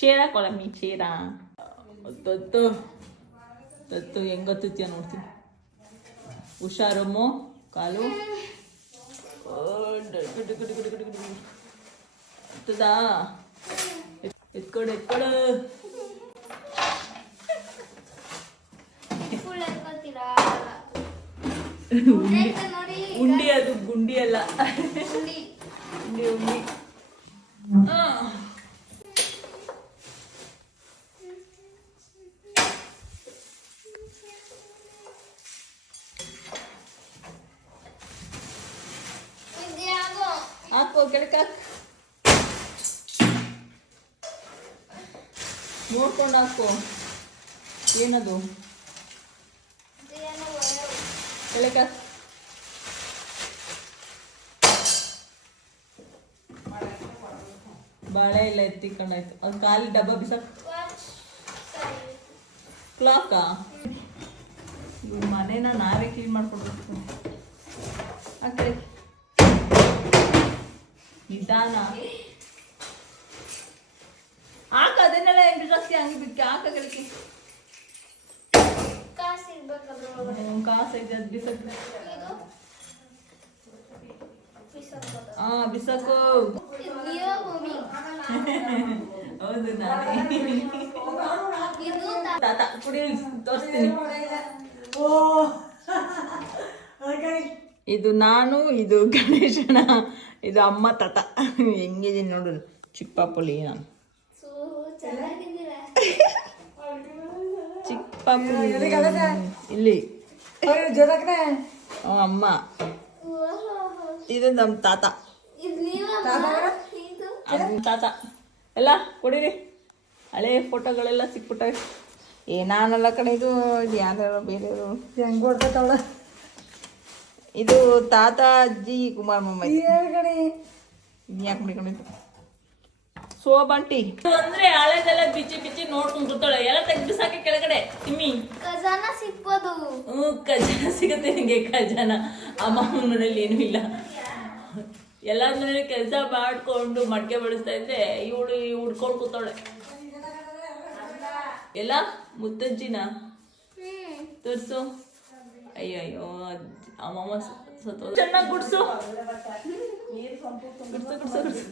ಚೇರ ಕೊಳಮ್ಮಿ ಚೇರ ತತ್ತು ತತ್ತು ಹೆಂಗತ್ತುತ್ತೀಯ ನೋಡ್ತೀನಿ. ಹುಷಾರಮ್ಮು ಕಾಲು ಎತ್ತದಾ ಎತ್ಕೊಡು ಎತ್ಕೊಡು. ಉಂಡಿ ಅದು ಗುಂಡಿ ಅಲ್ಲ, ಉಂಡಿ ಉಂಡಿ. ಹಾಕೋ ಕೆಳಕ್ಕೆ ನೋಡ್ಕೊಂಡು ಹಾಕೋ. ಏನದು ಕೆಳಕ್ಕೆ ಬಾಳೆ ಎಲ್ಲ ಎತ್ತಿಕೊಂಡಾಯ್ತು. ಅದು ಖಾಲಿ ಡಬ್ಬ ಬಿಸಾಕ್. ಕ್ಲಾಕಾ ಇವ್ರ ಮನೇನ ನಾವೇ ಕ್ಲೀನ್ ಮಾಡ್ಕೊಡ್ಬೇಕು. ಆ ಕಡೆ ನಿಧಾನ ಹಾಕ. ಅದನ್ನೆಲ್ಲ ಹೆಂಗ್ ಬಿಸಾಕ್ತಿ ಹಂಗೆ ಬಿಟ್ಟು ಹಾಕ ಕೆಳಕ್ಕೆ. ಕಾಸು ಇದೆ ಅದು ಬಿಸಾಕ. ಹಾ ಬಿಸಾಕು. ಹೌದು ನಾನೇ ತಾತ ಕುಡಿ ತೋರಿಸ್ತೀನಿ. ಇದು ನಾನು, ಇದು ಗಣೇಶನ, ಇದು ಅಮ್ಮ ತಾತ. ಹೆಂಗಿದೀನಿ ನೋಡು ಚಿಕ್ಕಪ್ಪಲಿ. ನಾನು ಚಿಕ್ಕಪ್ಪಲಿ ಇಲ್ಲಿ ಅಮ್ಮ. ಇದು ನಮ್ಮ ತಾತ ತಾತ ಎಲ್ಲ ಕೊಡಿರಿ. ಹಳೆ ಫೋಟೋಗಳೆಲ್ಲ ಸಿಕ್ಬಿಟ್ಟವೆ. ನಾನಲ್ಲ ಕಡೆ ಇದು ಯಾರು ಬೇರೆಯವರು ಹೆಂಗ್ ಕೊಡ್ತಾವಳ. ಇದು ತಾತ ಅಜ್ಜಿ ಕುಮಾರ್ ಮಮ್ಮ. ಯಾಕೆ ಬಿಡ್ಕೊಂಡಿದ್ದು ಸೋಬಂಟಿ ಅಂದ್ರೆ ಹಳೆದೆಲ್ಲ ಬಿಚ್ಚಿ ಬಿಚ್ಚಿ ನೋಡ್ಕೊಂಡು ಕೂತಾಳೆ. ಎಲ್ಲ ತೆಗ್ದು ಸಾಕಿ ಕೆಳಗಡೆ ತಿಮ್ಮಿ. ಖಜಾನ ಸಿಕ್ಬೋದು. ಖಜಾನ ಸಿಗುತ್ತೆ ನಿಂಗೆ. ಖಜಾನ ಅಮ್ಮ ಮನೇಲಿ ಏನೂ ಇಲ್ಲ. ಎಲ್ಲಾರ ಮನೇಲಿ ಕೆಲಸ ಮಾಡ್ಕೊಂಡು ಮಡ್ಕೆ ಬಡಿಸ್ತಾ ಇದ್ರೆ ಇವಳು ಹುಡ್ಕೊಂಡು ಕೂತಾಳೆ. ಎಲ್ಲ ಮುತ್ತಜ್ಜಿನ ತೋರ್ಸು. ಅಯ್ಯಯ್ಯೋ ಅಮ್ಮಮ್ಮ ಸತ್ತೋದ. ಚೆನ್ನಾಗಿ ಗುಡ್ಸು ಗುಡ್ಸು ಗುಡ್ಸು ಗುಡ್ಸು.